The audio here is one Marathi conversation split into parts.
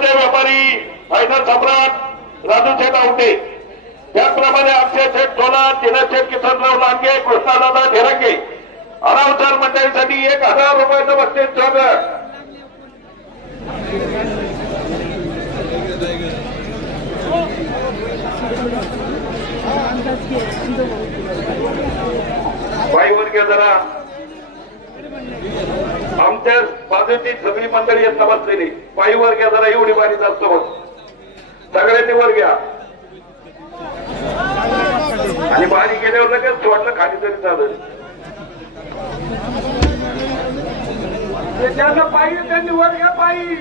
फायनल सम्राट राजू शेठ आवटे त्याचप्रमाणे अक्षय शेठ टोला दिनशेठ किसनराव लांगे कृष्णादादा ढेरंगे. अनावचार मंडळीसाठी एक हजार रुपयाचं बसते स्वागत बाईवर घ्या जरा आमच्या बाजूची सगळी मंडळी येत बसलेली पायीवर घ्या जरा एवढी बारी जास्त होत सगळ्यांनी वर घ्या. आणि बारी गेल्यावर लगेच सोडलं खाली तरी चालेल. त्यांना पाहिजे त्यांनी वर घ्या पायी.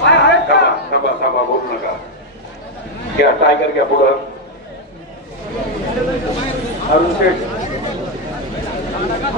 पाय आहेत का? थांबा थांबा बोलू नका. घ्या टायगर घ्या पुढं. अरुण शेठ.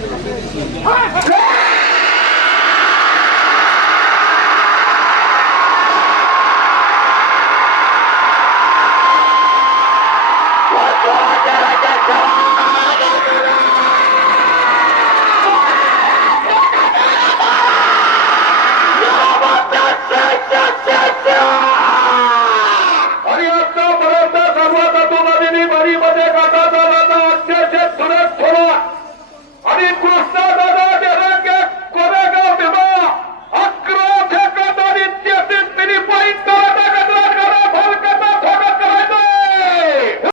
Come on!